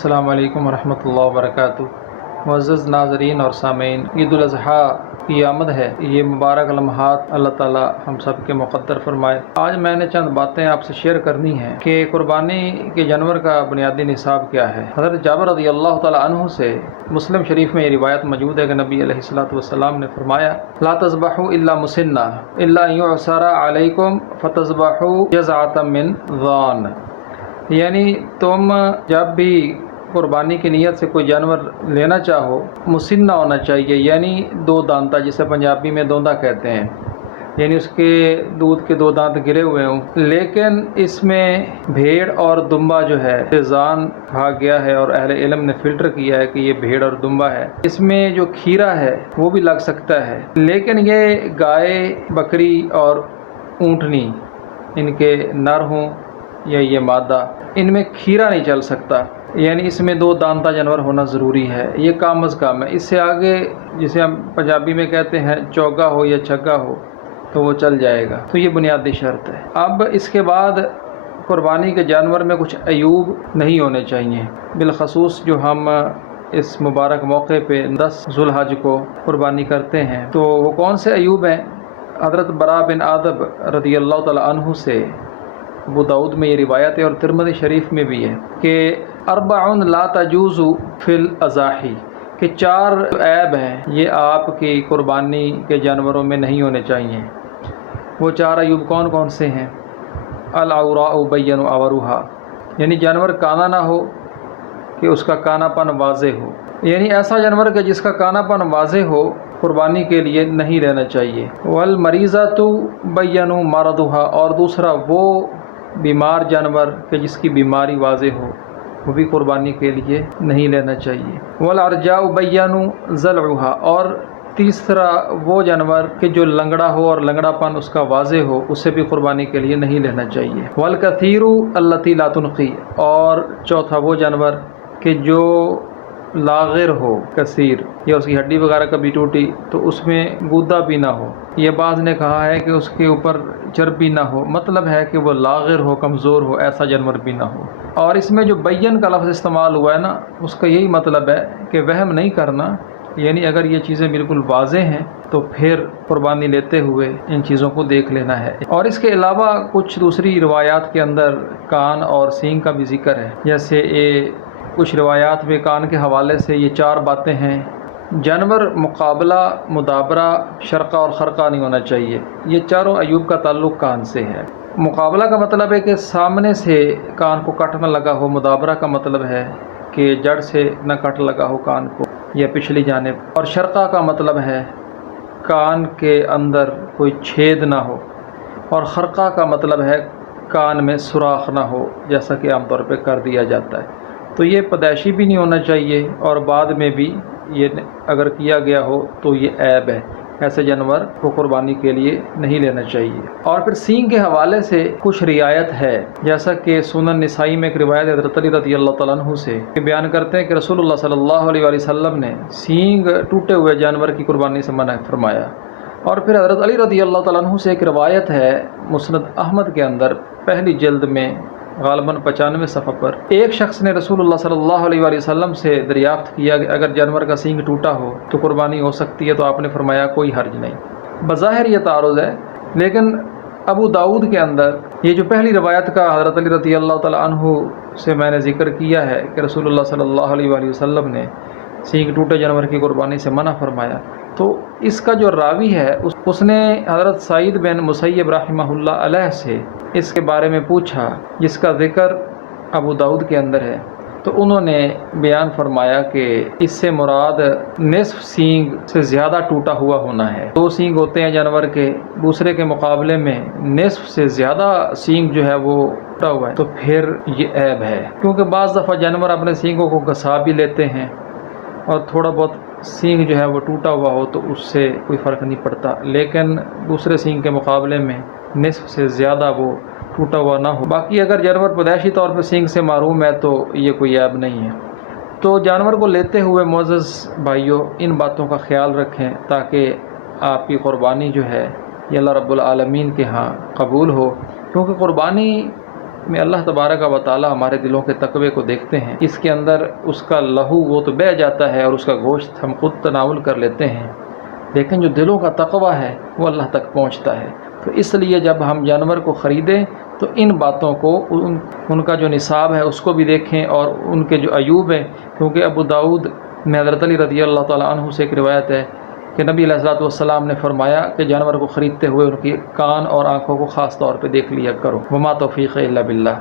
السلام علیکم ورحمۃ اللہ وبرکاتہ۔ معزز ناظرین اور سامعین، عید الاضحیٰ کی آمد ہے۔ یہ مبارک لمحات اللہ تعالی ہم سب کے مقدر فرمائے۔ آج میں نے چند باتیں آپ سے شیئر کرنی ہیں کہ قربانی کے جانور کا بنیادی نصاب کیا ہے۔ حضرت جابر رضی اللہ تعالی عنہ سے مسلم شریف میں یہ روایت موجود ہے کہ نبی علیہ الصلوۃ والسلام نے فرمایا: لا تذبحوا الا مسنہ الا ان يعسر علیکم فتذبحوا جزعۃ من ضان، یعنی تم جب بھی قربانی کی نیت سے کوئی جانور لینا چاہو مسنہ ہونا چاہیے، یعنی دو دانتا، جسے پنجابی میں دوندا کہتے ہیں، یعنی اس کے دودھ کے دو دانت گرے ہوئے ہوں، لیکن اس میں بھیڑ اور دمبا جو ہے زان کہا گیا ہے، اور اہل علم نے فلٹر کیا ہے کہ یہ بھیڑ اور دمبا ہے۔ اس میں جو کھیرا ہے وہ بھی لگ سکتا ہے، لیکن یہ گائے، بکری اور اونٹنی، ان کے نر ہوں یا یہ مادہ، ان میں کھیرا نہیں چل سکتا، یعنی اس میں دو دانتا جانور ہونا ضروری ہے، یہ کام از کام ہے۔ اس سے آگے جسے ہم پنجابی میں کہتے ہیں چوگا ہو یا چھگا ہو تو وہ چل جائے گا، تو یہ بنیادی شرط ہے۔ اب اس کے بعد قربانی کے جانور میں کچھ عیوب نہیں ہونے چاہیے، بالخصوص جو ہم اس مبارک موقع پہ 10 ذو الحج کو قربانی کرتے ہیں، تو وہ کون سے عیوب ہیں؟ حضرت براء بن عازب رضی اللہ تعالی عنہ سے ابو داؤد میں یہ روایت ہے اور ترمذی شریف میں بھی ہے کہ 4 لا تجوز فی الاضاحی، کہ 4 عیب ہیں یہ آپ کی قربانی کے جانوروں میں نہیں ہونے چاہیے۔ وہ 4 عیوب کون کون سے ہیں؟ العوراء بین عورها، یعنی جانور کانا نہ ہو، کہ اس کا کانا پن واضح ہو، یعنی ایسا جانور کہ جس کا کانا پن واضح ہو قربانی کے لیے نہیں لینا چاہیے۔ والمریضۃ بین مرضها، اور دوسرا وہ بیمار جانور کہ جس کی بیماری واضح ہو، وہ بھی قربانی کے لیے نہیں لینا چاہیے۔ والعرجاء بین ضلعها، اور تیسرا وہ جانور کہ جو لنگڑا ہو اور لنگڑا پن اس کا واضح ہو، اسے بھی قربانی کے لیے نہیں لینا چاہیے۔ والکثیر التی لا تنقی، اور چوتھا وہ جانور کہ جو لاغر ہو، کثیر، یا اس کی ہڈی وغیرہ کبھی ٹوٹی تو اس میں گودا بھی نہ ہو، یہ بعض نے کہا ہے کہ اس کے اوپر چربی نہ ہو، مطلب ہے کہ وہ لاغر ہو، کمزور ہو، ایسا جانور بھی نہ ہو۔ اور اس میں جو بین کا لفظ استعمال ہوا ہے نا، اس کا یہی مطلب ہے کہ وہم نہیں کرنا، یعنی اگر یہ چیزیں بالکل واضح ہیں تو پھر قربانی لیتے ہوئے ان چیزوں کو دیکھ لینا ہے۔ اور اس کے علاوہ کچھ دوسری روایات کے اندر کان اور سینگ کا بھی ذکر ہے، جیسے کچھ روایات میں کان کے حوالے سے یہ 4 باتیں ہیں: جانور مقابلہ، مدابرہ، شرقہ اور خرقہ نہیں ہونا چاہیے۔ یہ چاروں عیوب کا تعلق کان سے ہے۔ مقابلہ کا مطلب ہے کہ سامنے سے کان کو کٹ نہ لگا ہو، مدابرہ کا مطلب ہے کہ جڑ سے نہ کٹ لگا ہو کان کو یا پچھلی جانب، اور شرقہ کا مطلب ہے کان کے اندر کوئی چھید نہ ہو، اور خرقہ کا مطلب ہے کان میں سوراخ نہ ہو، جیسا کہ عام طور پہ کر دیا جاتا ہے۔ تو یہ پیدائشی بھی نہیں ہونا چاہیے، اور بعد میں بھی یہ اگر کیا گیا ہو تو یہ عیب ہے، ایسے جانور کو قربانی کے لیے نہیں لینا چاہیے۔ اور پھر سینگ کے حوالے سے کچھ رعایت ہے، جیسا کہ سنن نسائی میں ایک روایت حضرت علی رضی اللہ تعالیٰ عنہ سے کہ بیان کرتے ہیں کہ رسول اللہ صلی اللہ علیہ وآلہ وسلم نے سینگ ٹوٹے ہوئے جانور کی قربانی سے منع فرمایا۔ اور پھر حضرت علی رضی اللہ تعالیٰ عنہ سے ایک روایت ہے مسند احمد کے اندر، پہلی جلد میں غالباً 95 صفحہ پر، ایک شخص نے رسول اللہ صلی اللہ علیہ وآلہ وسلم سے دریافت کیا کہ اگر جانور کا سینگ ٹوٹا ہو تو قربانی ہو سکتی ہے؟ تو آپ نے فرمایا کوئی حرج نہیں۔ بظاہر یہ تعارض ہے، لیکن ابو داؤد کے اندر یہ جو پہلی روایت کا حضرت علی رضی اللہ تعالیٰ عنہ سے میں نے ذکر کیا ہے کہ رسول اللہ صلی اللہ علیہ وآلہ وسلم نے سینگ ٹوٹے جانور کی قربانی سے منع فرمایا، تو اس کا جو راوی ہے اس نے حضرت سعید بن مسیب رحمہ اللہ علیہ سے اس کے بارے میں پوچھا، جس کا ذکر ابو داؤد کے اندر ہے، تو انہوں نے بیان فرمایا کہ اس سے مراد نصف سینگ سے زیادہ ٹوٹا ہوا ہونا ہے۔ 2 سینگ ہوتے ہیں جانور کے، دوسرے کے مقابلے میں نصف سے زیادہ سینگ جو ہے وہ ٹوٹا ہوا ہے، تو پھر یہ عیب ہے، کیونکہ بعض دفعہ جانور اپنے سینگوں کو گھسا بھی لیتے ہیں، اور تھوڑا بہت سینگ جو ہے وہ ٹوٹا ہوا ہو تو اس سے کوئی فرق نہیں پڑتا، لیکن دوسرے سینگ کے مقابلے میں نصف سے زیادہ وہ ٹوٹا ہوا نہ ہو۔ باقی اگر جانور پیدائشی طور پہ سینگ سے محروم ہے تو یہ کوئی عیب نہیں ہے۔ تو جانور کو لیتے ہوئے معزز بھائیوں ان باتوں کا خیال رکھیں تاکہ آپ کی قربانی جو ہے یہ اللہ رب العالمین کے ہاں قبول ہو، کیونکہ قربانی میں اللہ تبارک و تعالی ہمارے دلوں کے تقوی کو دیکھتے ہیں. اس کے اندر اس کا لہو وہ تو بہہ جاتا ہے اور اس کا گوشت ہم خود تناول کر لیتے ہیں، لیکن جو دلوں کا تقوی ہے وہ اللہ تک پہنچتا ہے. تو اس لیے جب ہم جانور کو خریدیں تو ان باتوں کو ان کا جو نصاب ہے اس کو بھی دیکھیں، اور ان کے جو عیوب ہیں، کیونکہ ابو داؤد میں حضرت علی رضی اللہ تعالیٰ عنہ سے ایک روایت ہے کہ نبی علیہ الصلوۃ والسلام نے فرمایا کہ جانور کو خریدتے ہوئے ان کی کان اور آنکھوں کو خاص طور پہ دیکھ لیا کرو. وما توفیق الا باللہ.